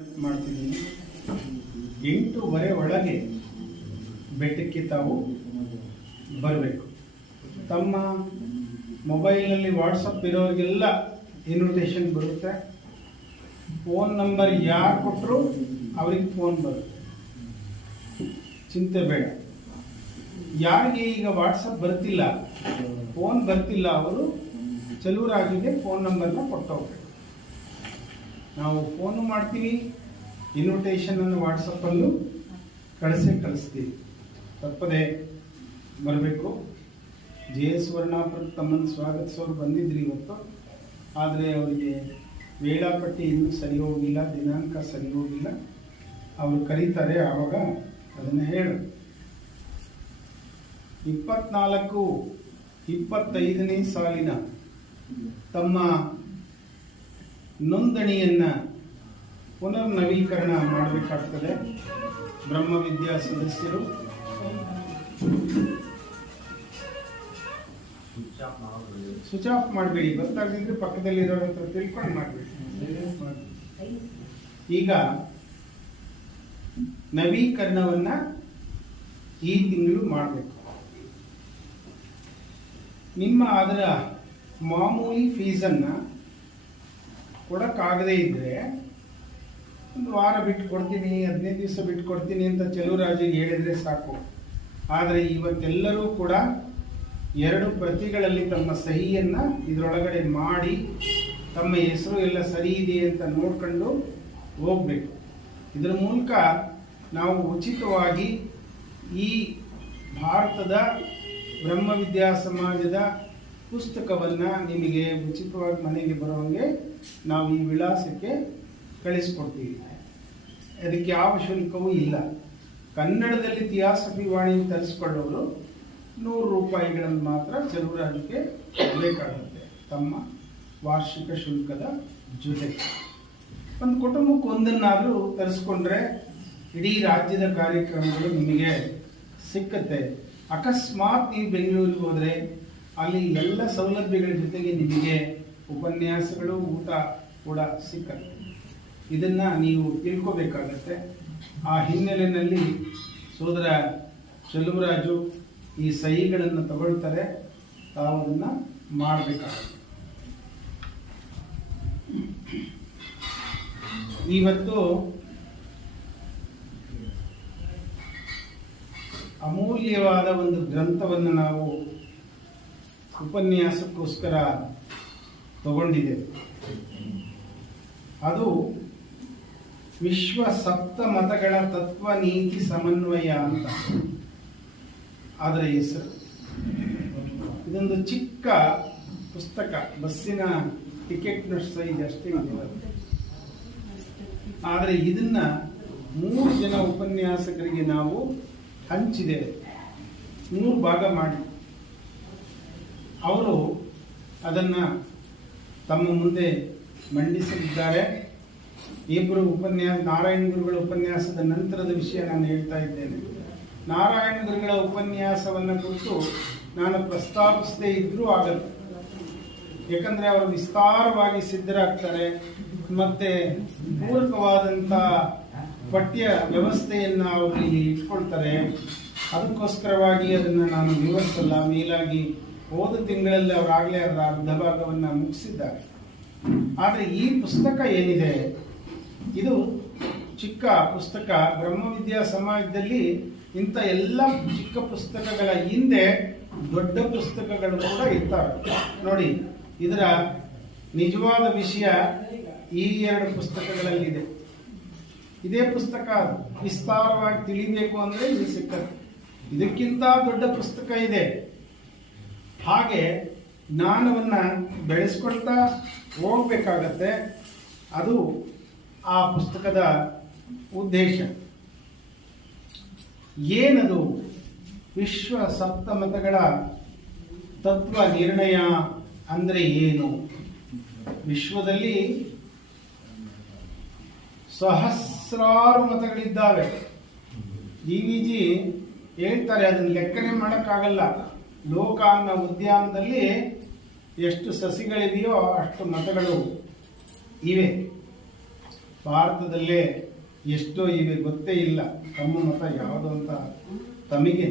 ಮಾಡ್ತಿದ್ದೀನಿ. 8:30 ಒಳಗೆ ಬೆಟ್ಟಕ್ಕೆ ತಾವು ಬರಬೇಕು. ತಮ್ಮ ಮೊಬೈಲ್ನಲ್ಲಿ ವಾಟ್ಸಪ್ ಇರೋರಿಗೆಲ್ಲ ಇನ್ವಿಟೇಷನ್ ಬರುತ್ತೆ. ಫೋನ್ ನಂಬರ್ ಯಾರು ಕೊಟ್ಟರು ಅವ್ರಿಗೆ ಫೋನ್ ಬರುತ್ತೆ, ಚಿಂತೆ ಬೇಡ. ಯಾರಿಗೆ ಈಗ ವಾಟ್ಸಪ್ ಬರ್ತಿಲ್ಲ, ಫೋನ್ ಬರ್ತಿಲ್ಲ, ಅವರು ಚಲುವರಾಜಿಗೆ ಫೋನ್ ನಂಬರ್ನ ಕೊಟ್ಟೋಗ್ಬೇಕು. ನಾವು ಫೋನು ಮಾಡ್ತೀವಿ, ಇನ್ವಿಟೇಷನನ್ನು ವಾಟ್ಸಪ್ಪಲ್ಲೂ ಕಳಿಸ್ತೀವಿ. ತಪ್ಪದೆ ಬರಬೇಕು. JS ವರ್ಣಾಪುರಕ್ಕೆ ತಮ್ಮನ್ನು ಸ್ವಾಗತಿಸೋರು ಬಂದಿದ್ರಿ ಇವತ್ತು. ಆದರೆ ಅವರಿಗೆ ವೇಳಾಪಟ್ಟಿ ಇನ್ನೂ ಸರಿ ಹೋಗಿಲ್ಲ, ದಿನಾಂಕ ಸರಿ ಹೋಗಿಲ್ಲ. ಅವರು ಕರೀತಾರೆ, ಆವಾಗ ಅದನ್ನು ಹೇಳು. 24-25ನೇ ಸಾಲಿನ ತಮ್ಮ ನೋಂದಣಿಯನ್ನು ಪುನರ್ ನವೀಕರಣ ಮಾಡಬೇಕಾಗ್ತದೆ. ಬ್ರಹ್ಮವಿದ್ಯಾ ಸದಸ್ಯರು ಸ್ವಿಚ್ ಆಫ್ ಮಾಡಬೇಡಿ, ಗೊತ್ತಾಗದಿದ್ರೆ ಪಕ್ಕದಲ್ಲಿರೋರ ಹತ್ರ ತಿಳ್ಕೊಂಡು ಮಾಡಬೇಡಿ. ಈಗ ನವೀಕರಣವನ್ನ ಈ ತಿಂಗಳು ಮಾಡಬೇಕು. ನಿಮ್ಮ ಅದರ ಮಾಮೂಲಿ ಫೀಸನ್ನು ಕೊಡಕ್ಕಾಗದೇ ಇದ್ರೆ ಒಂದು ವಾರ ಬಿಟ್ಟು ಕೊಡ್ತೀನಿ, 15 ದಿವಸ ಬಿಟ್ಟು ಕೊಡ್ತೀನಿ ಅಂತ ಚಲುವರಾಜಿಗೆ ಹೇಳಿದ್ರೆ ಸಾಕು. ಆದರೆ ಇವತ್ತೆಲ್ಲರೂ ಕೂಡ 2 ಪ್ರತಿಗಳಲ್ಲಿ ತಮ್ಮ ಸಹಿಯನ್ನು ಇದರೊಳಗಡೆ ಮಾಡಿ ತಮ್ಮ ಹೆಸರು ಎಲ್ಲ ಸರಿ ಇದೆ ಅಂತ ನೋಡ್ಕೊಂಡು ಹೋಗ್ಬೇಕು. ಇದರ ಮೂಲಕ ನಾವು ಉಚಿತವಾಗಿ ಈ ಭಾರತದ ಬ್ರಹ್ಮವಿದ್ಯಾ ಸಮಾಜದ ಪುಸ್ತಕವನ್ನು ನಿಮಗೆ ಉಚಿತವಾಗಿ ಮನೆಗೆ ಬರೋಂಗೆ ನಾವು ಈ ವಿಳಾಸಕ್ಕೆ ಕಳಿಸ್ಕೊಡ್ತೀವಿ. ಅದಕ್ಕೆ ಯಾವ ಶುಲ್ಕವೂ ಇಲ್ಲ. ಕನ್ನಡದಲ್ಲಿ ಥಿಯಾಸಫಿ ವಾಣಿ ತರಿಸ್ಕೊಳ್ಳೋರು 100 ರೂಪಾಯಿಗಳನ್ನು ಮಾತ್ರ ಚಲುವರಾಜಿಗೆ ಬೇಕಾಗುತ್ತೆ, ತಮ್ಮ ವಾರ್ಷಿಕ ಶುಲ್ಕದ ಜೊತೆಗೆ. ಒಂದು ಕುಟುಂಬಕ್ಕೆ ಒಂದನ್ನಾದರೂ ತರಿಸ್ಕೊಂಡ್ರೆ ಇಡೀ ರಾಜ್ಯದ ಕಾರ್ಯಕ್ರಮಗಳು ನಿಮಗೆ ಸಿಕ್ಕತ್ತೆ. ಅಕಸ್ಮಾತ್ ನೀವು ಬೆಂಗಳೂರಿಗೆ ಹೋದರೆ ಅಲ್ಲಿ ಎಲ್ಲ ಸೌಲಭ್ಯಗಳ ಜೊತೆಗೆ ನಿಮಗೆ ಉಪನ್ಯಾಸಗಳು, ಊಟ ಕೂಡ ಸಿಕ್ಕತ್ತೆ. ಇದನ್ನು ನೀವು ತಿಳ್ಕೋಬೇಕಾಗತ್ತೆ. ಆ ಹಿನ್ನೆಲೆಯಲ್ಲಿ ಸೋದರ ಚಲುವರಾಜು ಈ ಸಹಿಗಳನ್ನು ತಗೊಳ್ತಾರೆ, ತಾವು ಅದನ್ನು ಮಾಡಬೇಕಾಗುತ್ತೆ. ಇವತ್ತು ಅಮೂಲ್ಯವಾದ ಒಂದು ಗ್ರಂಥವನ್ನು ನಾವು ಉಪನ್ಯಾಸಕ್ಕೋಸ್ಕರ ತಗೊಂಡಿದ್ದೇವೆ. ಅದು ವಿಶ್ವ ಸಪ್ತ ಮತಗಳ ತತ್ವ ನೀತಿ ಸಮನ್ವಯ ಅಂತ ಅದರ ಹೆಸರು. ಇದೊಂದು ಚಿಕ್ಕ ಪುಸ್ತಕ, ಬಸ್ಸಿನ ಟಿಕೆಟ್ನ ಸೈಜ್ ಅಷ್ಟೇ ಇದೆ. ಆದರೆ ಇದನ್ನ 3 ಜನ ಉಪನ್ಯಾಸಕರಿಗೆ ನಾವು ಹಂಚಿದ್ದೇವೆ, 3 ಭಾಗ ಮಾಡಿ. ಅವರು ಅದನ್ನು ತಮ್ಮ ಮುಂದೆ ಮಂಡಿಸಲಿದ್ದಾರೆ. ಇಬ್ಬರು ನಾರಾಯಣ ಗುರುಗಳ ಉಪನ್ಯಾಸದ ನಂತರದ ವಿಷಯ ನಾನು ಹೇಳ್ತಾ ಇದ್ದೇನೆ. ನಾರಾಯಣ ಗುರುಗಳ ಉಪನ್ಯಾಸವನ್ನು ಕುರಿತು ನಾನು ಪ್ರಸ್ತಾಪಿಸದೇ ಇದ್ರೂ ಆಗಲ್ಲ, ಯಾಕಂದರೆ ಅವರು ವಿಸ್ತಾರವಾಗಿ ಸಿದ್ಧರಾಗ್ತಾರೆ, ಮತ್ತೆ ಪೂರಕವಾದಂಥ ಪಠ್ಯ ವ್ಯವಸ್ಥೆಯನ್ನು ಅವರು ಇಲ್ಲಿ ಇಟ್ಕೊಳ್ತಾರೆ. ಅದಕ್ಕೋಸ್ಕರವಾಗಿ ಅದನ್ನು ನಾನು ವಿವರಿಸಲ್ಲ. ಮೇಲಾಗಿ ಹೋದ ತಿಂಗಳಲ್ಲಿ ಅವರಾಗಲೇ ಅದರ ಅರ್ಧ ಭಾಗವನ್ನು ಮುಗಿಸಿದ್ದಾರೆ. ಆದರೆ ಈ ಪುಸ್ತಕ ಏನಿದೆ, ಇದು ಚಿಕ್ಕ ಪುಸ್ತಕ. ಬ್ರಹ್ಮವಿದ್ಯಾ ಸಮಾಜದಲ್ಲಿ ಇಂಥ ಎಲ್ಲ ಚಿಕ್ಕ ಪುಸ್ತಕಗಳ ಹಿಂದೆ ದೊಡ್ಡ ಪುಸ್ತಕಗಳು ಕೂಡ ಇರ್ತವೆ. ನೋಡಿ, ಇದರ ನಿಜವಾದ ವಿಷಯ ಈ 2 ಪುಸ್ತಕಗಳಲ್ಲಿದೆ. ಇದೇ ಪುಸ್ತಕ ವಿಸ್ತಾರವಾಗಿ ತಿಳಿಬೇಕು ಅಂದರೆ ಇದು ಸಿಕ್ಕತ್ತೆ. ಇದಕ್ಕಿಂತ ದೊಡ್ಡ ಪುಸ್ತಕ ಇದೆ. ಹಾಗೆ ಜ್ಞಾನವನ್ನು ಬೆಳೆಸ್ಕೊಳ್ತಾ ಹೋಗ್ಬೇಕಾಗತ್ತೆ. ಅದು ಆ ಪುಸ್ತಕದ ಉದ್ದೇಶ. ಏನದು ವಿಶ್ವ ಸಪ್ತಮತಗಳ ತತ್ವ ನಿರ್ಣಯ ಅಂದರೆ ಏನು? ವಿಶ್ವದಲ್ಲಿ ಸಹಸ್ರಾರು ಮತಗಳಿದ್ದಾವೆ. DVG ಹೇಳ್ತಾರೆ, ಅದನ್ನು ಲೆಕ್ಕನೆ ಮಾಡೋಕ್ಕಾಗಲ್ಲ. ಲೋಕ ಅನ್ನೋ ಉದ್ಯಾನದಲ್ಲಿ ಎಷ್ಟು ಸಸಿಗಳಿದೆಯೋ ಅಷ್ಟು ಮತಗಳು ಇವೆ. ಭಾರತದಲ್ಲೇ ಎಷ್ಟೋ ಇವೆ ಗೊತ್ತೇ ಇಲ್ಲ ತಮ್ಮ ಮತ ಯಾವುದು ಅಂತ ತಮಗೆ.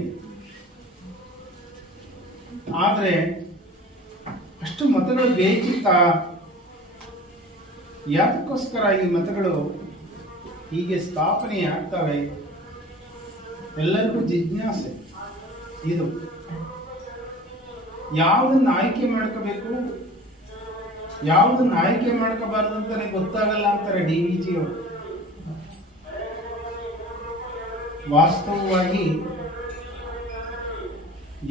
ಆದರೆ ಅಷ್ಟು ಮತಗಳು ಬೇಕಿತ್ತ? ಯಾತಕ್ಕೋಸ್ಕರ ಈ ಮತಗಳು ಹೀಗೆ ಸ್ಥಾಪನೆ ಆಗ್ತವೆ? ಎಲ್ಲರಿಗೂ ಜಿಜ್ಞಾಸೆ ಇದು. ಯಾವುದನ್ನು ಆಯ್ಕೆ ಮಾಡ್ಕೋಬೇಕು, ಯಾವುದನ್ನು ಆಯ್ಕೆ ಮಾಡ್ಕೋಬಾರ್ದು ಅಂತಾನೆ ಗೊತ್ತಾಗಲ್ಲ ಅಂತಾರೆ DVG ಅವರು. ವಾಸ್ತವವಾಗಿ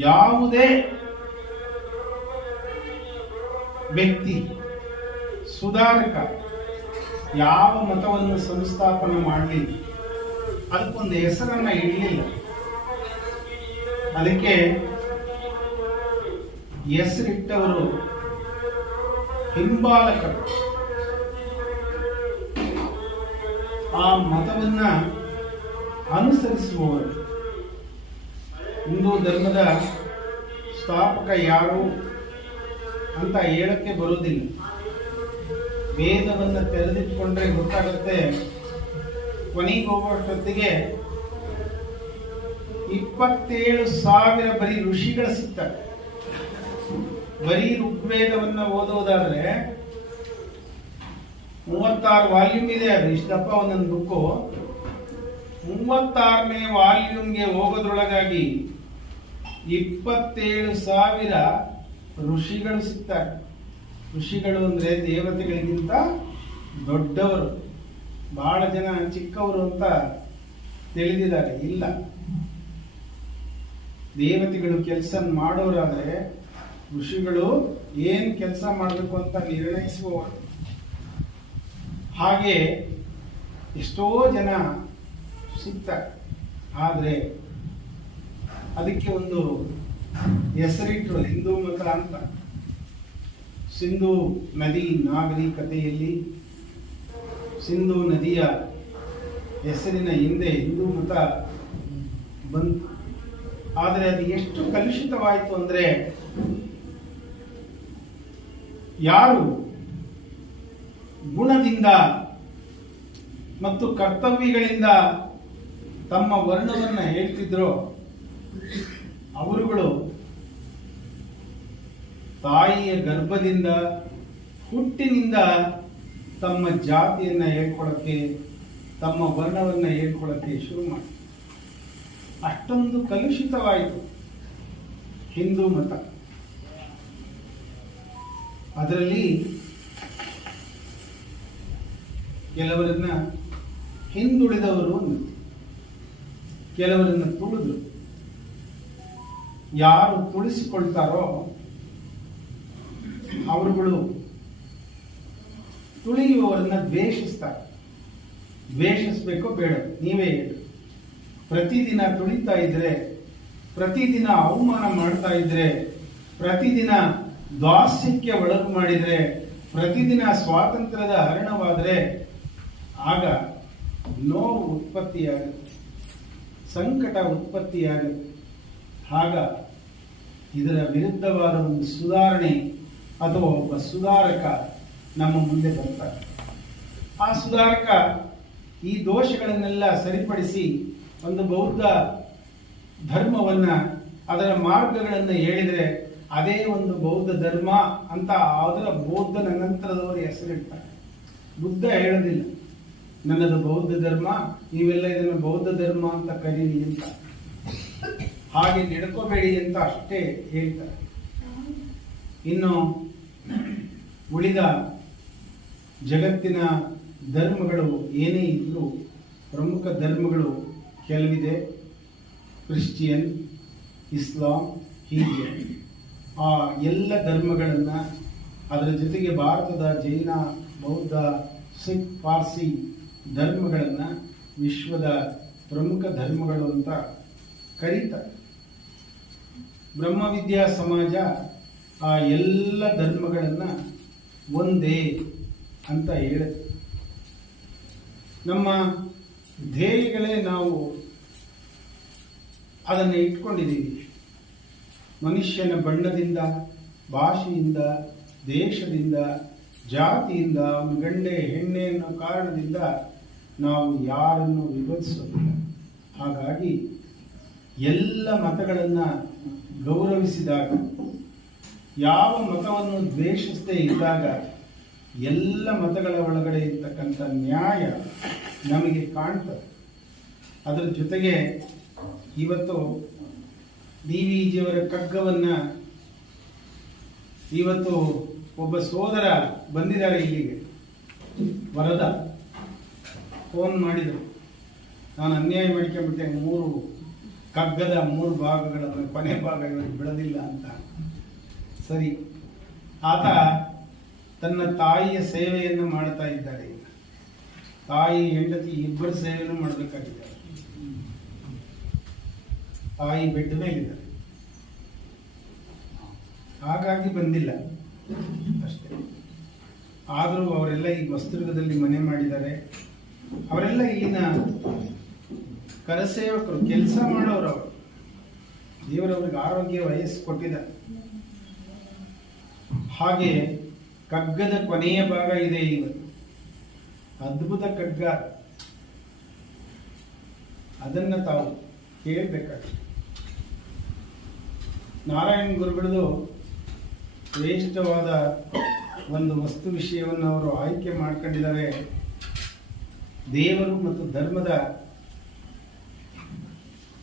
ಯಾವುದೇ ವ್ಯಕ್ತಿ ಸುಧಾರಕ ಯಾವ ಮತವನ್ನು ಸಂಸ್ಥಾಪನೆ ಮಾಡಲಿಲ್ಲ, ಅದಕ್ಕೊಂದು ಹೆಸರನ್ನ ಇಡಲಿಲ್ಲ. ಅದಕ್ಕೆ ಹೆಸರಿಟ್ಟವರು ಹಿಂಬಾಲಕರು. ಆ ಮತವನ್ನ ಅನುಸರಿಸುವವರು. ಹಿಂದೂ ಧರ್ಮದ ಸ್ಥಾಪಕ ಯಾರು ಅಂತ ಹೇಳಕ್ಕೆ ಬರುವುದಿಲ್ಲ. ವೇದವನ್ನು ತೆರೆದಿಟ್ಕೊಂಡ್ರೆ ಗೊತ್ತಾಗುತ್ತೆ. ಕೊನೆಗೆ ಹೋಗುವಷ್ಟೊತ್ತಿಗೆ 27,000 ಬರೀ ಋಷಿಗಳು ಸಿಗ್ತಾರೆ. ಬರೀ ಋಗ್ವೇದವನ್ನ ಓದೋದಾದ್ರೆ 36 ವಾಲ್ಯೂಮ್ ಇದೆ. ಅದು ಇಷ್ಟಪ್ಪ ಒಂದೊಂದು ಬುಕ್ಕು. 36ನೇ ವಾಲ್ಯೂಮ್ಗೆ ಹೋಗೋದ್ರೊಳಗಾಗಿ 27,000 ಋಷಿಗಳು ಸಿಗ್ತಾರೆ. ಋಷಿಗಳು ಅಂದ್ರೆ ದೇವತೆಗಳಿಗಿಂತ ದೊಡ್ಡವರು. ಬಹಳ ಜನ ಚಿಕ್ಕವರು ಅಂತ ತಿಳಿದಿದ್ದಾರೆ. ಇಲ್ಲ, ದೇವತೆಗಳು ಕೆಲಸ ಮಾಡೋರಾದ್ರೆ ಋಷಿಗಳು ಏನ್ ಕೆಲಸ ಮಾಡಬೇಕು ಅಂತ ನಿರ್ಣಯಿಸುವವರು. ಹಾಗೆ ಎಷ್ಟೋ ಜನ ಸಿಗ್ತಾರೆ. ಆದರೆ ಅದಕ್ಕೆ ಒಂದು ಹೆಸರಿಟ್ಟರು ಹಿಂದೂ ಮತ ಅಂತ. ಸಿಂಧೂ ನದಿ ನಾಗರಿಕತೆಯಲ್ಲಿ ಸಿಂಧೂ ನದಿಯ ಹೆಸರಿನ ಹಿಂದೆ ಹಿಂದೂ ಮತ ಬಂತು. ಆದರೆ ಅದು ಎಷ್ಟು ಕಲುಷಿತವಾಯಿತು ಅಂದ್ರೆ, ಯಾರು ಗುಣದಿಂದ ಮತ್ತು ಕರ್ತವ್ಯಗಳಿಂದ ತಮ್ಮ ವರ್ಣವನ್ನ ಹೇಳ್ತಿದ್ರೋ ಅವರುಗಳು ತಾಯಿಯ ಗರ್ಭದಿಂದ ಹುಟ್ಟಿನಿಂದ ತಮ್ಮ ಜಾತಿಯನ್ನ ಹೇಳ್ಕೊಳಕ್ಕೆ, ತಮ್ಮ ವರ್ಣವನ್ನ ಹೇಳ್ಕೊಳಕ್ಕೆ ಶುರು ಮಾಡಿ. ಅಷ್ಟೊಂದು ಕಲುಷಿತವಾಯಿತು ಹಿಂದೂ ಮತ. ಅದರಲ್ಲಿ ಕೆಲವರನ್ನ ಹಿಂದುಳಿದವರು, ಕೆಲವರನ್ನ ತುಳಿದ್ರು. ಯಾರು ತುಳಿಸಿಕೊಳ್ತಾರೋ ಅವರುಗಳು ತುಳಿಯುವವರನ್ನ ದ್ವೇಷಿಸ್ತಾರೆ. ದ್ವೇಷಿಸ್ಬೇಕೋ ಬೇಡ ನೀವೇ ಹೇಳಿ. ಪ್ರತಿದಿನ ತುಳಿತಾ ಇದ್ರೆ, ಪ್ರತಿದಿನ ಅವಮಾನ ಮಾಡ್ತಾ ಇದ್ರೆ, ಪ್ರತಿದಿನ ದಾಸ್ಯಕ್ಕೆ ಒಳಗು ಮಾಡಿದ್ರೆ, ಪ್ರತಿದಿನ ಸ್ವಾತಂತ್ರ್ಯದ ಹರಣವಾದರೆ ಆಗ ನೋವು ಉತ್ಪತ್ತಿಯಾಗುತ್ತೆ, ಸಂಕಟ ಉತ್ಪತ್ತಿಯಾಗುತ್ತೆ. ಆಗ ಇದರ ವಿರುದ್ಧವಾದ ಒಂದು ಸುಧಾರಣೆ ಅಥವಾ ಒಬ್ಬ ಸುಧಾರಕ ನಮ್ಮ ಮುಂದೆ ಬರ್ತಾರೆ. ಆ ಸುಧಾರಕ ಈ ದೋಷಗಳನ್ನೆಲ್ಲ ಸರಿಪಡಿಸಿ ಒಂದು ಬೌದ್ಧ ಧರ್ಮವನ್ನ, ಅದರ ಮಾರ್ಗಗಳನ್ನು ಹೇಳಿದರೆ ಅದೇ ಒಂದು ಬೌದ್ಧ ಧರ್ಮ ಅಂತ ಅದರ ಬೌದ್ಧನ ನಂತರದವರು ಹೆಸರಿಡ್ತಾರೆ. ಬುದ್ಧ ಹೇಳೋದಿಲ್ಲ ನನ್ನದು ಬೌದ್ಧ ಧರ್ಮ, ನೀವೆಲ್ಲ ಇದನ್ನು ಬೌದ್ಧ ಧರ್ಮ ಅಂತ ಕರೀರಿ ಅಂತ, ಹಾಗೆ ನಡ್ಕೋಬೇಡಿ ಅಂತ ಅಷ್ಟೇ ಹೇಳ್ತಾರೆ. ಇನ್ನು ಉಳಿದ ಜಗತ್ತಿನ ಧರ್ಮಗಳು ಏನೇ ಇದ್ರೂ ಪ್ರಮುಖ ಧರ್ಮಗಳು ಕೆಲವಿದೆ. ಕ್ರಿಶ್ಚಿಯನ್, ಇಸ್ಲಾಂ, ಹೀಗೆ ಆ ಎಲ್ಲ ಧರ್ಮಗಳನ್ನು, ಅದರ ಜೊತೆಗೆ ಭಾರತದ ಜೈನ, ಬೌದ್ಧ, ಸಿಖ್, ಪಾರ್ಸಿ ಧರ್ಮಗಳನ್ನು ವಿಶ್ವದ ಪ್ರಮುಖ ಧರ್ಮಗಳು ಅಂತ ಕರೀತಾರೆ. ಬ್ರಹ್ಮವಿದ್ಯಾ ಸಮಾಜ ಆ ಎಲ್ಲ ಧರ್ಮಗಳನ್ನು ಒಂದೇ ಅಂತ ಹೇಳುತ್ತೆ. ನಮ್ಮ ಧ್ಯೇಯಗಳೇ ನಾವು ಅದನ್ನು ಇಟ್ಕೊಂಡಿದ್ದೀವಿ. ಮನುಷ್ಯನ ಬಣ್ಣದಿಂದ, ಭಾಷೆಯಿಂದ, ದೇಶದಿಂದ, ಜಾತಿಯಿಂದ, ಗಂಡೆ ಹೆಣ್ಣೆ ಅನ್ನೋ ಕಾರಣದಿಂದ ನಾವು ಯಾರನ್ನು ವಿಭಜಿಸೋದಿಲ್ಲ. ಹಾಗಾಗಿ ಎಲ್ಲ ಮತಗಳನ್ನು ಗೌರವಿಸಿದಾಗ, ಯಾವ ಮತವನ್ನು ದ್ವೇಷಿಸದೇ ಇದ್ದಾಗ ಎಲ್ಲ ಮತಗಳ ಒಳಗಡೆ ಇರ್ತಕ್ಕಂಥ ನ್ಯಾಯ ನಮಗೆ ಕಾಣ್ತದೆ. ಅದರ ಜೊತೆಗೆ ಇವತ್ತು DVಜಿಯವರ ಕಗ್ಗವನ್ನು ಇವತ್ತು ಒಬ್ಬ ಸೋದರ ಬಂದಿದ್ದಾರೆ ಇಲ್ಲಿಗೆ, ವರದ ಫೋನ್ ಮಾಡಿದರು, ನಾನು ಅನ್ಯಾಯ ಮಾಡ್ಕೊಂಡ್ಬಿಟ್ಟೆ, 3 ಕಗ್ಗದ 3 ಭಾಗಗಳನ್ನು ಕೊನೆ ಭಾಗ ಇವತ್ತು ಬಿಡೋದಿಲ್ಲ ಅಂತ. ಸರಿ, ಆತ ತನ್ನ ತಾಯಿಯ ಸೇವೆಯನ್ನು ಮಾಡ್ತಾ ಇದ್ದಾರೆ. ಈಗ ತಾಯಿ ಹೆಂಡತಿ ಇಬ್ಬರ ಸೇವೆಯನ್ನು ಮಾಡಬೇಕಾಗಿದ್ದಾರೆ. ತಾಯಿ ಬೆಡ್ ಮೇಲಿದ್ದಾರೆ, ಹಾಗಾಗಿ ಬಂದಿಲ್ಲ ಅಷ್ಟೇ. ಆದರೂ ಅವರೆಲ್ಲ ಈ ಹೊಸದುರ್ಗದಲ್ಲಿ ಮನೆ ಮಾಡಿದ್ದಾರೆ. ಅವರೆಲ್ಲ ಇಲ್ಲಿನ ಕರಸೇವಕರು, ಕೆಲಸ ಮಾಡೋರು. ಅವರು ದೇವರವ್ರಿಗೆ ಆರೋಗ್ಯ ವಯಸ್ಸು ಕೊಟ್ಟಿದ್ದಾರೆ. ಹಾಗೆ ಕಗ್ಗದ ಕೊನೆಯ ಭಾಗ ಇದೆ ಇವತ್ತು, ಅದ್ಭುತ ಕಗ್ಗ. ಅದನ್ನ ತಾವು ಕೇಳಬೇಕಾಗ್ತದೆ. ನಾರಾಯಣ ಗುರುಗಳದು ಶ್ರೇಷ್ಠವಾದ ಒಂದು ವಸ್ತು ವಿಷಯವನ್ನು ಅವರು ಆಯ್ಕೆ ಮಾಡ್ಕೊಂಡಿದ್ದಾರೆ. ದೇವರು ಮತ್ತು ಧರ್ಮದ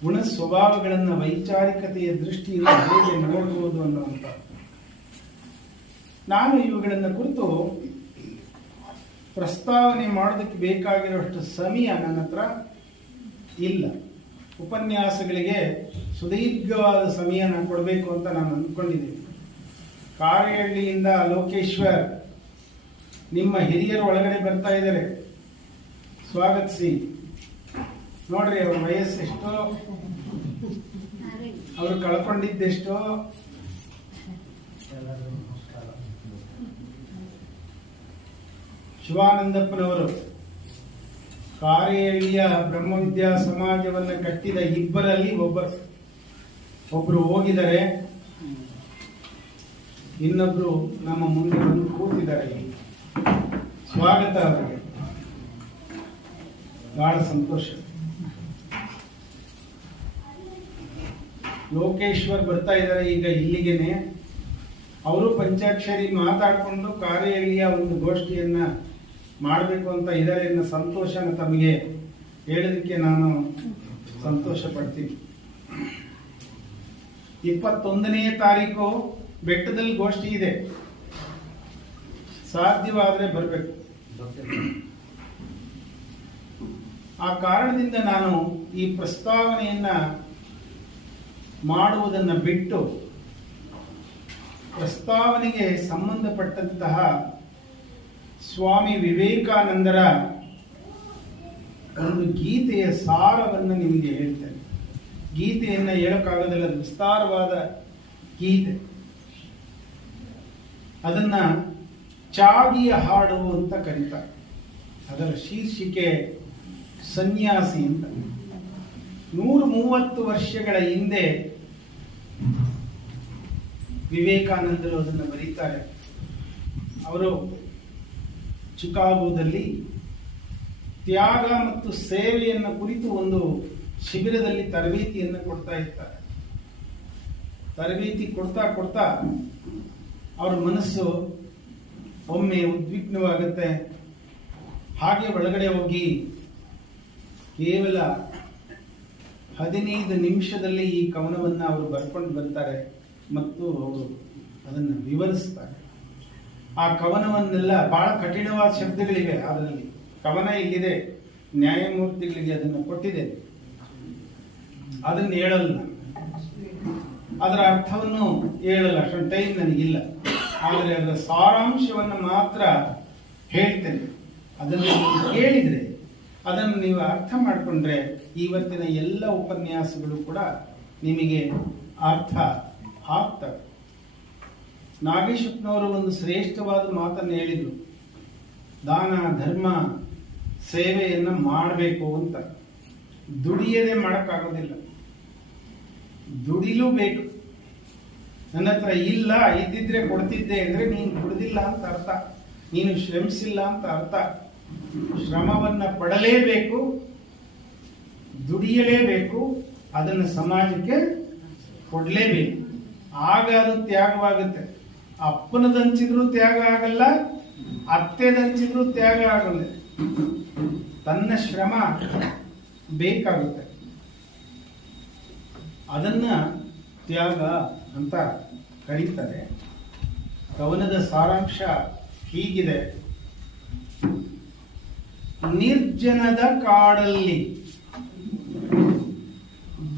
ಗುಣ ಸ್ವಭಾವಗಳನ್ನು ವೈಚಾರಿಕತೆಯ ದೃಷ್ಟಿಯಿಂದ ಹೇಗೆ ನೋಡಬಹುದು ಅನ್ನುವಂಥ. ನಾನು ಇವುಗಳನ್ನು ಕುರಿತು ಪ್ರಸ್ತಾವನೆ ಮಾಡೋದಕ್ಕೆ ಬೇಕಾಗಿರುವಷ್ಟು ಸಮಯ ನನ್ನ ಹತ್ರ ಇಲ್ಲ. ಉಪನ್ಯಾಸಗಳಿಗೆ ಸುದೀರ್ಘವಾದ ಸಮಯ ನಾನು ಕೊಡಬೇಕು ಅಂತ ನಾನು ಅಂದ್ಕೊಂಡಿದ್ದೀನಿ. ಕಾರೇಹಳ್ಳಿಯಿಂದ ಲೋಕೇಶ್ವರ್ ನಿಮ್ಮ ಹಿರಿಯರ ಒಳಗಡೆ ಬರ್ತಾ ಇದ್ದಾರೆ, ಸ್ವಾಗತಿಸಿ. ನೋಡ್ರಿ, ಅವ್ರ ವಯಸ್ಸೆಷ್ಟೋ, ಅವರು ಕಳ್ಕೊಂಡಿದ್ದೆಷ್ಟೋ. ಶಿವಾನಂದಪ್ಪನವರು ಕಾರೇಹಳ್ಳಿಯ ಬ್ರಹ್ಮವಿದ್ಯಾ ಸಮಾಜವನ್ನು ಕಟ್ಟಿದ ಇಬ್ಬರಲ್ಲಿ ಒಬ್ಬರು ಹೋಗಿದ್ದಾರೆ, ಇನ್ನೊಬ್ರು ನಮ್ಮ ಮುಂದೆ ಬಂದು ಕೂತಿದ್ದಾರೆ. ಸ್ವಾಗತ ಅವರಿಗೆ, ಬಹಳ ಸಂತೋಷ. ಲೋಕೇಶ್ವರ್ ಬರ್ತಾ ಇದ್ದಾರೆ ಈಗ ಇಲ್ಲಿಗೆನೆ. ಅವರು ಪಂಚಾಕ್ಷರಿ ಮಾತಾಡಿಕೊಂಡು ಕಾರೇಹಳ್ಳಿಯ ಒಂದು ಗೋಷ್ಠಿಯನ್ನ ಮಾಡಬೇಕು ಅಂತ ಇದ್ದಾರೆ ಅನ್ನೋ ಸಂತೋಷನ ತಮಗೆ ಹೇಳೋದಕ್ಕೆ ನಾನು ಸಂತೋಷ ಪಡ್ತೀನಿ. 21ನೇ ತಾರೀಕು ಬೆಟ್ಟದಲ್ಲಿ ಗೋಷ್ಠಿ ಇದೆ, ಸಾಧ್ಯವಾದರೆ ಬರಬೇಕು. ಆ ಕಾರಣದಿಂದ ನಾನು ಈ ಪ್ರಸ್ತಾವನೆಯನ್ನ ಮಾಡುವುದನ್ನು ಬಿಟ್ಟು ಪ್ರಸ್ತಾವನೆಗೆ ಸಂಬಂಧಪಟ್ಟಂತಹ ಸ್ವಾಮಿ ವಿವೇಕಾನಂದರ ಒಂದು ಗೀತೆಯ ಸಾರವನ್ನು ನಿಮಗೆ ಹೇಳ್ತೇನೆ. ಗೀತೆಯನ್ನು ಹೇಳೋಕ್ಕಾಗೋದಿಲ್ಲ, ವಿಸ್ತಾರವಾದ ಗೀತೆ. ಅದನ್ನ ಚಾವಿಯ ಹಾಡು ಅಂತ ಕರೀತಾರೆ. ಅದರ ಶೀರ್ಷಿಕೆ ಸನ್ಯಾಸಿ ಅಂತ. 130 ವರ್ಷಗಳ ಹಿಂದೆ ವಿವೇಕಾನಂದರು ಅದನ್ನು ಬರೀತಾರೆ. ಅವರು ಚಿಕಾಗೋದಲ್ಲಿ ತ್ಯಾಗ ಮತ್ತು ಸೇವೆಯನ್ನು ಕುರಿತು ಒಂದು ಶಿಬಿರದಲ್ಲಿ ತರಬೇತಿಯನ್ನು ಕೊಡ್ತಾ ಇರ್ತಾರೆ. ತರಬೇತಿ ಕೊಡ್ತಾ ಕೊಡ್ತಾ ಅವರ ಮನಸ್ಸು ಒಮ್ಮೆ ಉದ್ವಿಗ್ನವಾಗುತ್ತೆ. ಹಾಗೆ ಒಳಗಡೆ ಹೋಗಿ ಕೇವಲ 15 ನಿಮಿಷದಲ್ಲಿ ಈ ಕವನವನ್ನು ಅವರು ಬರ್ಕೊಂಡು ಬರ್ತಾರೆ ಮತ್ತು ಅವರು ಅದನ್ನು ವಿವರಿಸ್ತಾರೆ. ಆ ಕವನವನ್ನೆಲ್ಲ ಬಹಳ ಕಠಿಣವಾದ ಶಬ್ದಗಳಿವೆ ಅದರಲ್ಲಿ. ಕವನ ಇಲ್ಲಿದೆ, ನ್ಯಾಯಮೂರ್ತಿಗಳಿಗೆ ಅದನ್ನು ಕೊಟ್ಟಿದೆ, ಅದನ್ನು ಹೇಳಲ್ಲ, ಅದರ ಅರ್ಥವನ್ನು ಹೇಳಲ್ಲ, ಅಷ್ಟೊಂದು ಟೈಮ್ ನನಗಿಲ್ಲ. ಆದರೆ ಅದರ ಸಾರಾಂಶವನ್ನು ಮಾತ್ರ ಹೇಳ್ತೇನೆ. ಅದನ್ನು ನೀವು ಕೇಳಿದರೆ, ಅದನ್ನು ನೀವು ಅರ್ಥ ಮಾಡಿಕೊಂಡ್ರೆ ಇವತ್ತಿನ ಎಲ್ಲ ಉಪನ್ಯಾಸಗಳು ಕೂಡ ನಿಮಗೆ ಅರ್ಥ ಆಗ್ತವೆ. ನಾಗೇಶಪ್ಪನವರು ಒಂದು ಶ್ರೇಷ್ಠವಾದ ಮಾತನ್ನು ಹೇಳಿದರು, ದಾನ ಧರ್ಮ ಸೇವೆಯನ್ನು ಮಾಡಬೇಕು ಅಂತ. ದುಡಿಯದೆ ಮಾಡೋಕ್ಕಾಗೋದಿಲ್ಲ, ದುಡಿಲೂ ಬೇಕು. ನನ್ನ ಹತ್ರ ಇಲ್ಲ, ಇದ್ದಿದ್ರೆ ಕೊಡ್ತಿದ್ದೆ ಅಂದರೆ ನೀನು ದುಡಿದಿಲ್ಲ ಅಂತ ಅರ್ಥ. ನೀನು ಶ್ರಮಿಸಿಲ್ಲ ಅಂತ ಅರ್ಥ. ಶ್ರಮವನ್ನ ಪಡಲೇಬೇಕು, ದುಡಿಯಲೇಬೇಕು, ಅದನ್ನು ಸಮಾಜಕ್ಕೆ ಕೊಡಲೇಬೇಕು. ಆಗ ಅದು ತ್ಯಾಗವಾಗುತ್ತೆ. ಅಪ್ಪನದಂಚಿದ್ರು ತ್ಯಾಗ ಆಗಲ್ಲ, ಅತ್ತೆದಂಚಿದ್ರು ತ್ಯಾಗ ಆಗಲ್ಲ. ತನ್ನ ಶ್ರಮ ಬೇಕಾಗುತ್ತೆ. ಅದನ್ನ ತ್ಯಾಗ ಅಂತ ಕರೀತಾರೆ. ಕವನದ ಸಾರಾಂಶ ಹೀಗಿದೆ: ನಿರ್ಜನದ ಕಾಡಲ್ಲಿ,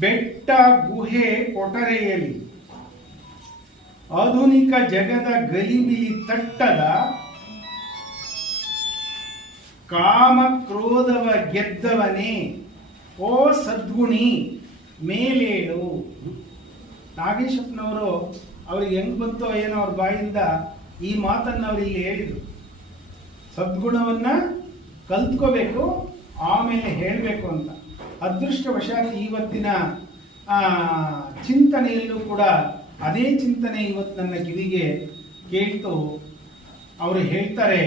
ಬೆಟ್ಟ ಗುಹೆ ಕೊಟರೆಯಲ್ಲಿ, ಆಧುನಿಕ ಜಗದ ಗಲಿಬಿಲಿ ತಟ್ಟದ, ಕಾಮ ಕ್ರೋಧವ ಗೆದ್ದವನೇ ಓ ಸದ್ಗುಣಿ ಮೇಲೇಳು. ನಾಗೇಶಪ್ಪನವರು ಅವ್ರಿಗೆ ಹೆಂಗ್ ಬಂತೋ ಏನೋ ಅವ್ರ ಬಾಯಿಂದ ಈ ಮಾತನ್ನ ಅವ್ರು ಇಲ್ಲಿ ಹೇಳಿದ್ರು. ಸದ್ಗುಣವನ್ನ ಕಲ್ತ್ಕೋಬೇಕು, ಆಮೇಲೆ ಹೇಳಬೇಕು ಅಂತ. ಅದೃಷ್ಟವಶಾತ್ ಇವತ್ತಿನ ಚಿಂತನೆಯಲ್ಲೂ ಕೂಡ ಅದೇ ಚಿಂತನೆ ಇವತ್ತು ನನ್ನ ಕಿವಿಗೆ ಕೇಳ್ತು. ಅವರು ಹೇಳ್ತಾರೆ,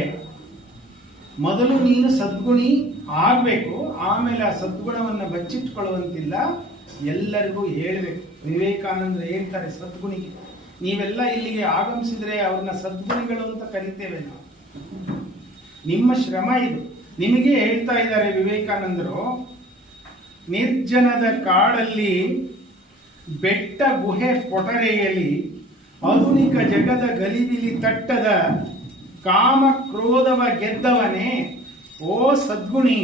ಮೊದಲು ನೀನು ಸದ್ಗುಣಿ ಆಗ್ಬೇಕು, ಆಮೇಲೆ ಆ ಸದ್ಗುಣವನ್ನು ಬಚ್ಚಿಟ್ಕೊಳ್ಳುವಂತಿಲ್ಲ, ಎಲ್ಲರಿಗೂ ಹೇಳಬೇಕು. ವಿವೇಕಾನಂದರು ಹೇಳ್ತಾರೆ ಸದ್ಗುಣಿಗೆ, ನೀವೆಲ್ಲ ಇಲ್ಲಿಗೆ ಆಗಮಿಸಿದ್ರೆ ಅವ್ರನ್ನ ಸದ್ಗುಣಿಗಳು ಅಂತ ಕರಿತೇವೆ ನಾವು. ನಿಮ್ಮ ಶ್ರಮ ಇದು. ನಿಮಗೆ ಹೇಳ್ತಾ ಇದ್ದಾರೆ ವಿವೇಕಾನಂದರು, ನಿರ್ಜನದ ಕಾಡಲ್ಲಿ, ಬೆಟ್ಟ ಗುಹೆ ಕೊಟರೆಯಲ್ಲಿ, ಆಧುನಿಕ ಜಗದ ಗಲಿಬಿಲಿ ತಟ್ಟದ, ಕಾಮ ಕ್ರೋಧವ ಗೆದ್ದವನೇ ಓ ಸದ್ಗುಣಿ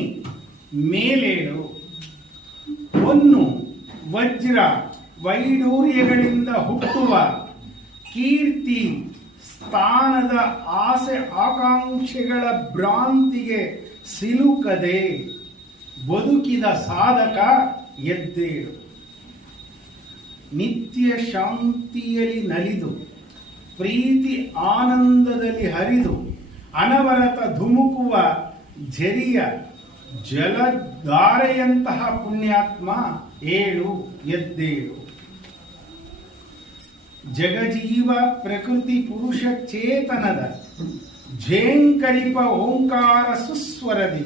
ಮೇಲೇಳು. ಹೊನ್ನು ವಜ್ರ ವೈಡೂರ್ಯಗಳಿಂದ ಹುಟ್ಟುವ ಕೀರ್ತಿ ಸ್ಥಾನದ ಆಸೆ ಆಕಾಂಕ್ಷೆಗಳ ಭ್ರಾಂತಿಗೆ ಸಿಲುಕದೆ ಬದುಕಿದ ಸಾಧಕ ಎದ್ದೇಳು. ನಿತ್ಯ ಶಾಂತಿಯಲ್ಲಿ ನಲಿದು, ಪ್ರೀತಿ ಆನಂದದಲ್ಲಿ ಹರಿದು, ಅನವರತ ಧುಮುಕುವ ಝರಿಯ ಜಲಧಾರೆಯಂತಹ ಪುಣ್ಯಾತ್ಮ ಏಳು, ಎದ್ದೇಳು. ಜಗಜೀವ ಪ್ರಕೃತಿ ಪುರುಷ ಚೇತನದ ಝೇಂಕರಿಪ ಓಂಕಾರ ಸುಸ್ವರದಿ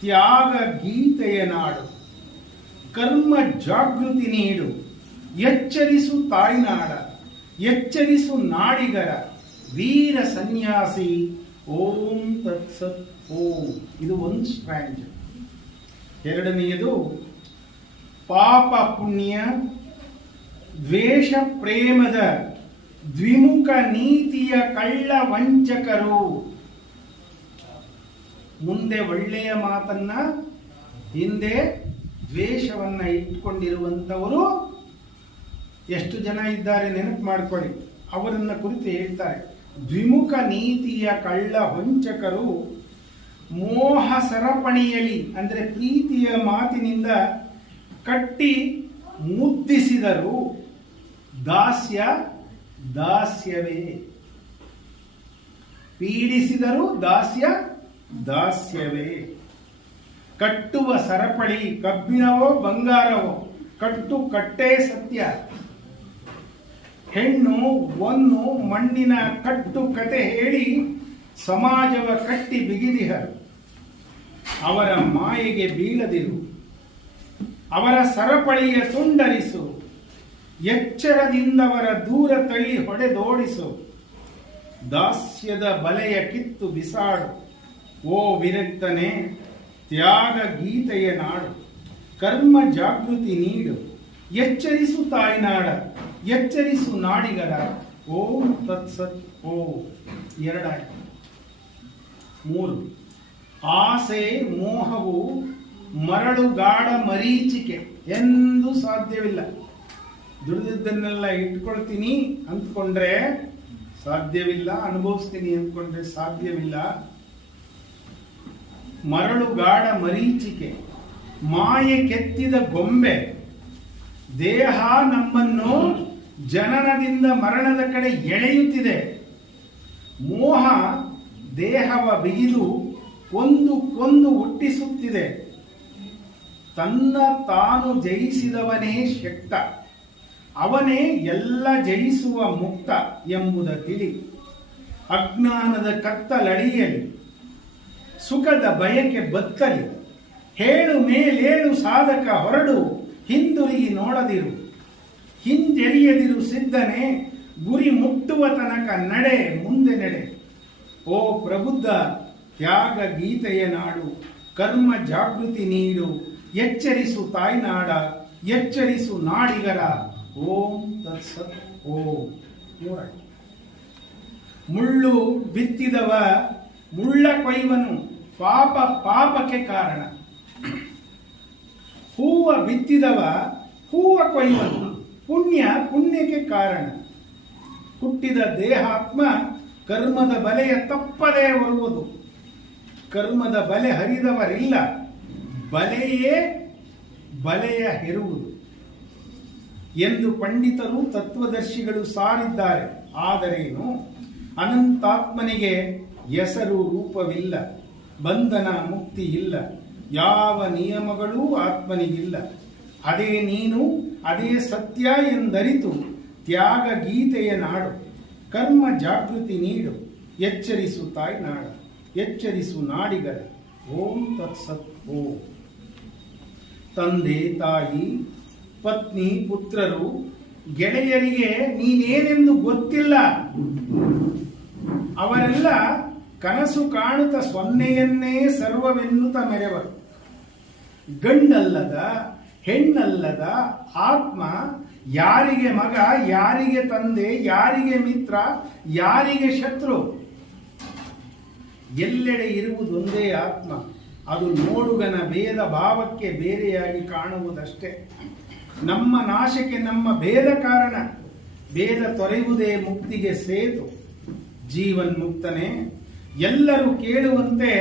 ತ್ಯಾಗ ಗೀತೆಯ ನಾಡು. ಕರ್ಮ ಜಾಗೃತಿ ನೀಡು, ಎಚ್ಚರಿಸು ತಾಯ್ನಾಡ, ಎಚ್ಚರಿಸು ನಾಡಿಗರ, ವೀರ ಸನ್ಯಾಸಿ ಓಂ ತತ್ಸತ್ ಓಂ. ಇದು ಒಂದು ಸ್ಟ್ರ್ಯಾಂಡ್. ಎರಡನೆಯದು ಪಾಪ ಪುಣ್ಯ ದ್ವೇಷ ಪ್ರೇಮದ ದ್ವಿಮುಖ ನೀತಿಯ ಕಳ್ಳ ವಂಚಕರು. ಮುಂದೆ ಒಳ್ಳೆಯ ಮಾತನ್ನ, ಹಿಂದೆ ದ್ವೇಷವನ್ನ ಇಟ್ಕೊಂಡಿರುವಂತವರು ಎಷ್ಟು ಜನ ಇದ್ದಾರೆ ನೆನಪು ಮಾಡ್ಕೊಳ್ಳಿ. ಅವರನ್ನ ಕುರಿತು ಹೇಳ್ತಾರೆ, ದ್ವಿಮುಖ ನೀತಿಯ ಕಳ್ಳ ವಂಚಕರು ಮೋಹ ಸರಪಣಿಯಲ್ಲಿ, ಅಂದ್ರೆ ಪ್ರೀತಿಯ ಮಾತಿನಿಂದ ಕಟ್ಟಿ ಮುದ್ದಿಸಿದರು ದಾಸ್ಯ ದಾಸ್ಯವೇ. ಪೀಡಿಸಿದರು ದಾಸ್ಯ ದಾಸ್ಯವೇ. ಕಟ್ಟುವ ಸರಪಳಿ ಕಬ್ಬಿಣವೋ ಬಂಗಾರವೋ, ಕಟ್ಟು ಕಟ್ಟೇ ಸತ್ಯ. ಹೆಣ್ಣು ಒಂದು ಮಣ್ಣಿನ ಕಟ್ಟು ಕತೆ ಹೇಳಿ ಸಮಾಜವ ಕಟ್ಟಿ ಬಿಗಿದಿಹರು. ಅವರ ಮಾಯೆಗೆ ಬೀಳದಿರು, ಅವರ ಸರಪಳಿಯ ತುಂಡರಿಸು. ಎಚ್ಚರದಿಂದವರ ದೂರ ತಳ್ಳಿ ಹೊಡೆದೋಡಿಸು. ದಾಸ್ಯದ ಬಲೆಯ ಕಿತ್ತು ಬಿಸಾಡು ಓ ವಿರಕ್ತನೆ, ತ್ಯಾಗ ಗೀತೆಯ ನಾಡು. ಕರ್ಮ ಜಾಗೃತಿ ನೀಡು, ಎಚ್ಚರಿಸು ತಾಯ್ನಾಡ, ಎಚ್ಚರಿಸು ನಾಡಿಗರ. ಓಂ ತತ್ಸತ್ ಓಂ. ಎರಡಾಯ್ತು. ಮೂರು, ಆಸೆ ಮೋಹವು ಮರಳುಗಾಡ ಮರೀಚಿಕೆ ಎಂದು ಸಾಧ್ಯವಿಲ್ಲ. ದುಡಿದಿದ್ದನ್ನೆಲ್ಲ ಇಟ್ಕೊಳ್ತೀನಿ ಅಂದ್ಕೊಂಡ್ರೆ ಸಾಧ್ಯವಿಲ್ಲ, ಅನುಭವಿಸ್ತೀನಿ ಅಂದ್ಕೊಂಡ್ರೆ ಸಾಧ್ಯವಿಲ್ಲ. ಮರಳುಗಾಡ ಮರೀಚಿಕೆ, ಮಾಯೆ ಕೆತ್ತಿದ ಗೊಂಬೆ. ದೇಹ ನಮ್ಮನ್ನು ಜನನದಿಂದ ಮರಣದ ಕಡೆ ಎಳೆಯುತ್ತಿದೆ. ಮೋಹ ದೇಹವ ಬಿಗಿದು ಕೊಂದು ಹುಟ್ಟಿಸುತ್ತಿದೆ. ತನ್ನ ತಾನು ಜಯಿಸಿದವನೇ ಶಕ್ತ, ಅವನೇ ಎಲ್ಲ ಜಯಿಸುವ ಮುಕ್ತ ಎಂಬುದ ತಿಳಿ. ಅಜ್ಞಾನದ ಕತ್ತಲಡಿಯಲಿ, ಸುಖದ ಬಯಕೆ ಬತ್ತಲಿ. ಹೇಳು ಮೇಲೇಳು ಸಾಧಕ ಹೊರಡು, ಹಿಂದುರುಗಿ ನೋಡದಿರು. ಹಿಂಜರಿಯದಿರು ಸಿದ್ಧನೆ, ಗುರಿ ಮುಟ್ಟುವ ತನಕ ನಡೆ, ಮುಂದೆ ನಡೆ. ಓ ಪ್ರಬುದ್ಧ, ತ್ಯಾಗ ಗೀತೆಯ ನಾಡು, ಕರ್ಮ ಜಾಗೃತಿ ನೀಡು. ಎಚ್ಚರಿಸು ತಾಯ್ನಾಡ, ಎಚ್ಚರಿಸು ನಾಡಿಗರ. ಓಂ ತತ್ಸತ್. ಓಂ. ಮುಳ್ಳು ಬಿತ್ತಿದವ ಮುಳ್ಳ ಕೊಯ್ವನು, ಪಾಪ ಪಾಪಕ್ಕೆ ಕಾರಣ. ಹೂವ ಬಿತ್ತಿದವ ಹೂವ ಕೊಯ್ವನು, ಪುಣ್ಯ ಪುಣ್ಯಕ್ಕೆ ಕಾರಣ. ಹುಟ್ಟಿದ ದೇಹಾತ್ಮ ಕರ್ಮದ ಬಲೆಯ ತಪ್ಪದೇ ಬರುವುದು. ಕರ್ಮದ ಬಲೆ ಹರಿದವರಿಲ್ಲ, ಬಲೆಯೇ ಬಲೆಯ ಹೆರುವುದು ಎಂದು ಪಂಡಿತರು ತತ್ವದರ್ಶಿಗಳು ಸಾರಿದ್ದಾರೆ. ಆದರೇನು, ಅನಂತಾತ್ಮನಿಗೆ ಹೆಸರು ರೂಪವಿಲ್ಲ, ಬಂಧನ ಮುಕ್ತಿ ಇಲ್ಲ, ಯಾವ ನಿಯಮಗಳೂ ಆತ್ಮನಿಗಿಲ್ಲ. ಅದೇ ನೀನು, ಅದೇ ಸತ್ಯ ಎಂದರಿತು ತ್ಯಾಗ ಗೀತೆಯ ನಾಡು, ಕರ್ಮ ಜಾಗೃತಿ ನೀಡು. ಎಚ್ಚರಿಸು ತಾಯ್ನಾಡ, ಎಚ್ಚರಿಸು ನಾಡಿಗರ. ಓಂ ತತ್ಸತ್. ಓಂ. ತಂದೆ ತಾಯಿ ಪತ್ನಿ ಪುತ್ರರು ಗೆಳೆಯರಿಗೆ ನೀನೇನೆಂದು ಗೊತ್ತಿಲ್ಲ. ಅವರೆಲ್ಲ ಕನಸು ಕಾಣುತ್ತ ಸೊನ್ನೆಯನ್ನೇ ಸರ್ವವೆನ್ನುತ್ತ ಮೆರೆವರು. ಗಂಡಲ್ಲದ ಹೆಣ್ಣಲ್ಲದ ಆತ್ಮ ಯಾರಿಗೆ ಮಗ, ಯಾರಿಗೆ ತಂದೆ, ಯಾರಿಗೆ ಮಿತ್ರ, ಯಾರಿಗೆ ಶತ್ರು? ಎಲ್ಲೆಡೆ ಇರುವುದೊಂದೇ ಆತ್ಮ. ಅದು ನೋಡುಗನ ಭೇದ ಭಾವಕ್ಕೆ ಬೇರೆಯಾಗಿ ಕಾಣುವುದಷ್ಟೇ. ನಮ್ಮ ನಾಶಕ್ಕೆ ನಮ್ಮ ಭೇದ ಕಾರಣ. ಭೇದ ತೊರೆಯುವುದೇ ಮುಕ್ತಿಗೆ ಸೇತು. ಜೀವನ್ ಮುಕ್ತನೇ, ಎಲ್ಲರೂ ಕೇಳುವಂತೆ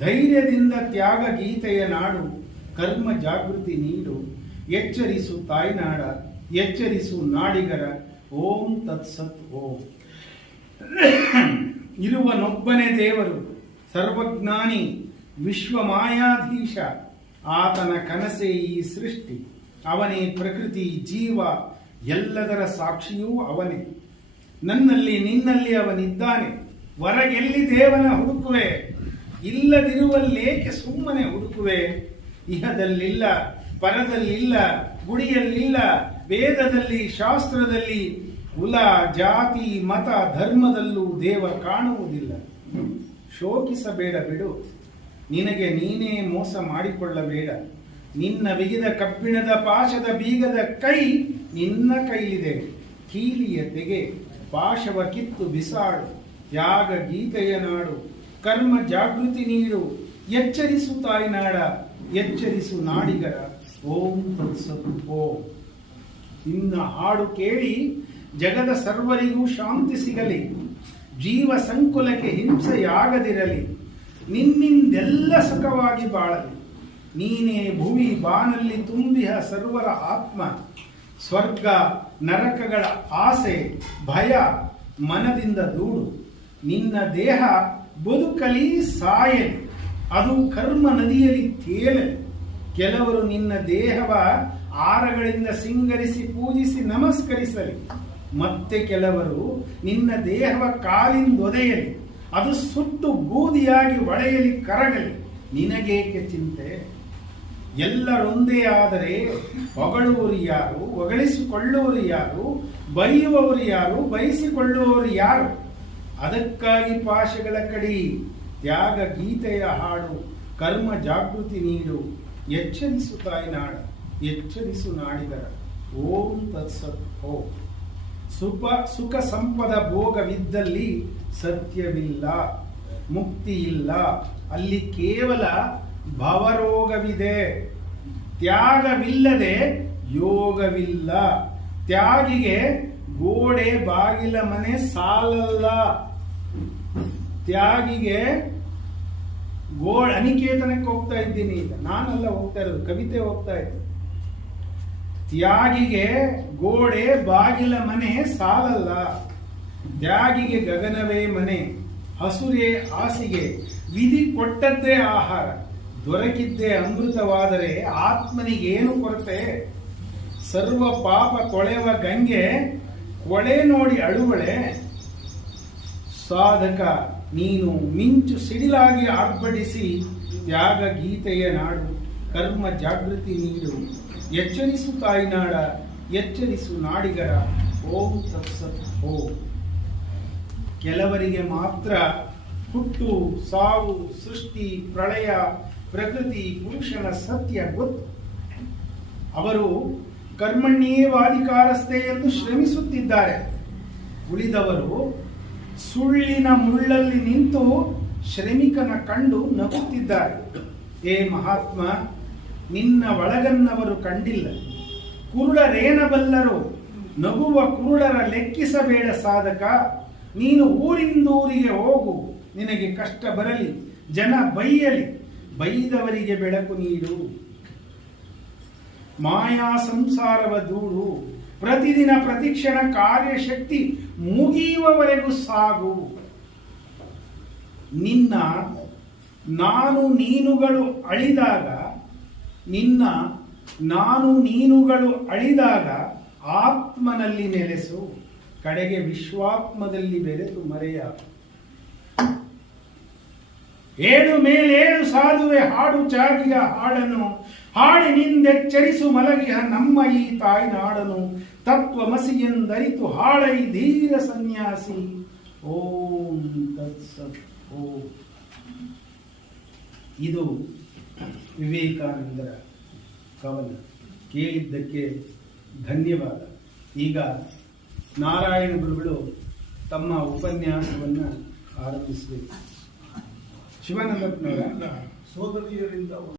ಧೈರ್ಯದಿಂದ ತ್ಯಾಗ ಗೀತೆಯ ನಾಡು, ಕರ್ಮ ಜಾಗೃತಿ ನೀಡು. ಎಚ್ಚರಿಸು ತಾಯ್ನಾಡ, ಎಚ್ಚರಿಸು ನಾಡಿಗರ. ಓಂ ತತ್ಸತ್. ಓಂ. ಇರುವನೊಬ್ಬನೇ ದೇವರು, ಸರ್ವಜ್ಞಾನಿ, ವಿಶ್ವಮಾಯಾಧೀಶ. ಆತನ ಕನಸೇ ಈ ಸೃಷ್ಟಿ. ಅವನೇ ಪ್ರಕೃತಿ, ಜೀವ, ಎಲ್ಲದರ ಸಾಕ್ಷಿಯೂ ಅವನೇ. ನನ್ನಲ್ಲಿ ನಿನ್ನಲ್ಲಿ ಅವನಿದ್ದಾನೆ. ಹೊರಗೆಲ್ಲಿ ದೇವನ ಹುಡುಕುವೆ, ಇಲ್ಲದಿರುವಲ್ಲೇಕೆ ಸುಮ್ಮನೆ ಹುಡುಕುವೆ? ಇಹದಲ್ಲಿಲ್ಲ, ಪರದಲ್ಲಿಲ್ಲ, ಗುಡಿಯಲ್ಲಿಲ್ಲ, ವೇದದಲ್ಲಿ, ಶಾಸ್ತ್ರದಲ್ಲಿ, ಕುಲ, ಜಾತಿ, ಮತ, ಧರ್ಮದಲ್ಲೂ ದೇವ ಕಾಣುವುದಿಲ್ಲ. ಶೋಕಿಸಬೇಡ ಬಿಡು, ನಿನಗೆ ನೀನೇ ಮೋಸ ಮಾಡಿಕೊಳ್ಳಬೇಡ. ನಿನ್ನ ಬಿಗಿದ ಕಬ್ಬಿಣದ ಪಾಶದ ಬೀಗದ ಕೈ ನಿನ್ನ ಕೈಲಿದೆ. ಕೀಲಿಯ ತೆಗೆ, ಪಾಶವ ಕಿತ್ತು ಬಿಸಾಡು. ತ್ಯಾಗ ಗೀತೆಯ ನಾಡು, ಕರ್ಮ ಜಾಗೃತಿ ನೀಡು. ಎಚ್ಚರಿಸು ತಾಯ್ನಾಡ, ಎಚ್ಚರಿಸು ನಾಡಿಗರ. ಓಂ ತತ್ಸತ್. ಓಂ. ಇನ್ನ ಹಾಡು ಕೇಳಿ ಜಗದ ಸರ್ವರಿಗೂ ಶಾಂತಿ ಸಿಗಲಿ. ಜೀವ ಸಂಕುಲಕ್ಕೆ ಹಿಂಸೆಯಾಗದಿರಲಿ. ನಿನ್ನಿಂದೆಲ್ಲ ಸುಖವಾಗಿ ಬಾಳಲಿ. ನೀನೇ ಭುವಿ ಬಾನಲ್ಲಿ ತುಂಬಿಹ ಸರ್ವರ ಆತ್ಮ. ಸ್ವರ್ಗ ನರಕಗಳ ಆಸೆ ಭಯ ಮನದಿಂದ ದೂಡು. ನಿನ್ನ ದೇಹ ಬದುಕಲಿ ಸಾಯಲಿ, ಅದು ಕರ್ಮ ನದಿಯಲ್ಲಿ ತೇಲಲಿ. ಕೆಲವರು ನಿನ್ನ ದೇಹವ ಆರಗಳಿಂದ ಸಿಂಗರಿಸಿ ಪೂಜಿಸಿ ನಮಸ್ಕರಿಸಲಿ. ಮತ್ತೆ ಕೆಲವರು ನಿನ್ನ ದೇಹವ ಕಾಲಿಂದೊದೆಯಲಿ, ಅದು ಸುಟ್ಟು ಬೂದಿಯಾಗಿ ಒಡೆಯಲಿ ಕರಗಲಿ. ನಿನಗೇಕೆ ಚಿಂತೆ? ಎಲ್ಲರೊಂದೇ ಆದರೆ ಹೊಗಳುವರು ಯಾರು, ಹೊಗಳಿಸಿಕೊಳ್ಳುವರು ಯಾರು, ಬೈಯುವವರು ಯಾರು, ಬಯಸಿಕೊಳ್ಳುವವರು ಯಾರು? ಅದಕ್ಕಾಗಿ ಪಾಶಗಳ ಕಡಿ, ತ್ಯಾಗ ಗೀತೆಯ ಹಾಡು, ಕರ್ಮ ಜಾಗೃತಿ ನೀಡು. ಎಚ್ಚರಿಸು ತಾಯ್ನಾಡ, ಎಚ್ಚರಿಸು ನಾಡಿಗರ. ಓಂ ತತ್ಸತ್. ಓಂ. ಸುಖ ಸಂಪದ ಭೋಗವಿದ್ದಲ್ಲಿ ಸತ್ಯವಿಲ್ಲ, ಮುಕ್ತಿ ಇಲ್ಲ. ಅಲ್ಲಿ ಕೇವಲ ಭವರೋಗವಿದೆ. ತ್ಯಾಗವಿಲ್ಲದೆ ಯೋಗವಿಲ್ಲ. ತ್ಯಾಗಿಗೆ ಗೋಡೆ ಬಾಗಿಲ ಮನೆ ಸಾಲಲ್ಲ. ತ್ಯಾಗಿಗೆ ಅನಿಕೇತನಕ್ಕೆ ಹೋಗ್ತಾ ಇದ್ದೀನಿ ಈಗ, ನಾನೆಲ್ಲ ಹೋಗ್ತಾ ಇರೋದು, ಕವಿತೆ ಹೋಗ್ತಾ ಇದ್ದೀನಿ. ತ್ಯಾಗಿಗೆ ಗೋಡೆ ಬಾಗಿಲ ಮನೆ ಸಾಲಲ್ಲ. ತ್ಯಾಗಿಗೆ ಗಗನವೇ ಮನೆ, ಹಸುರೇ ಹಾಸಿಗೆ, ವಿಧಿ ಕೊಟ್ಟದ್ದೇ ಆಹಾರ. ದೊರಕಿದ್ದೇ ಅಮೃತವಾದರೆ ಆತ್ಮನಿಗೇನು ಕೊರತೆ? ಸರ್ವ ಪಾಪ ತೊಳೆವ ಗಂಗೆ ಕೊಳೆ ನೋಡಿ ಅಳುವಳೆ. ಸಾಧಕ ನೀನು ಮಿಂಚು ಸಿಡಿಲಾಗಿ ಆರ್ಭಟಿಸಿ ತ್ಯಾಗ ಗೀತೆಯ ನಾಡು ಕರ್ಮ ಜಾಗೃತಿ ನೀಡು ಎಚ್ಚರಿಸು ತಾಯ್ನಾಡ ಎಚ್ಚರಿಸು ನಾಡಿಗರ ಓಂ ತತ್ಸತ್ ಓ. ಕೆಲವರಿಗೆ ಮಾತ್ರ ಹುಟ್ಟು ಸಾವು ಸೃಷ್ಟಿ ಪ್ರಳಯ ಪ್ರಕೃತಿ ಪುರುಷನ ಸತ್ಯ ಗೊತ್ತು. ಅವರು ಕರ್ಮಣ್ಯೇವಾಧಿಕಾರಸ್ಥೆ ಎಂದು ಶ್ರಮಿಸುತ್ತಿದ್ದಾರೆ. ಉಳಿದವರು ಸುಳ್ಳಿನ ಮುಳ್ಳಲ್ಲಿ ನಿಂತು ಶ್ರಮಿಕನ ಕಂಡು ನಗುತ್ತಿದ್ದಾರೆ. ಏ ಮಹಾತ್ಮ, ನಿನ್ನ ಒಳಗನ್ನವರು ಕಂಡಿಲ್ಲ. ಕುರುಡರೇನಬಲ್ಲರು, ನಗುವ ಕುರುಡರ ಲೆಕ್ಕಿಸಬೇಡ ಸಾಧಕ. ನೀನು ಊರಿಂದೂರಿಗೆ ಹೋಗು, ನಿನಗೆ ಕಷ್ಟ ಬರಲಿ, ಜನ ಬೈಯಲಿ, ಬೈದವರಿಗೆ ಬೆಳಕು ನೀಡು. ಮಾಯಾ ಸಂಸಾರವ ದೂಡು, ಪ್ರತಿದಿನ ಪ್ರತಿಕ್ಷಣ ಕಾರ್ಯಶಕ್ತಿ ಮುಗಿಯುವವರೆಗೂ ಸಾಗು. ನಿನ್ನ ನಾನು ನೀನುಗಳು ಅಳಿದಾಗ ಆತ್ಮನಲ್ಲಿ ನೆಲೆಸು, ಕಡೆಗೆ ವಿಶ್ವಾತ್ಮದಲ್ಲಿ ಬೆರೆತು ಮರೆಯ. ಏಳು ಮೇಲೇಳು ಸಾಧುವೆ ಹಾಡು ಚಾಗಿಯ ಹಾಡನು, ಹಾಡಿನಿಂದೆಚ್ಚರಿಸು ಮಲಗಿಹ ನಮ್ಮ ಈ ತಾಯ್ನಾಡನು. ತತ್ವಮಸಿ ಎಂದರಿತು ಹಾಡೈ ಧೀರ ಸನ್ಯಾಸಿ. ಓಂ ತತ್ಸತ್ ಓಂ. ಇದು ವಿವೇಕಾನಂದರ ಕವನ. ಕೇಳಿದ್ದಕ್ಕೆ ಧನ್ಯವಾದ. ಈಗ ನಾರಾಯಣ ಗುರುಗಳು ತಮ್ಮ ಉಪನ್ಯಾಸವನ್ನು ಆರಂಭಿಸಬೇಕು. ಶಿವಾನಂದಪ್ಪನವರ ಸೋದರಿಯರಿಂದ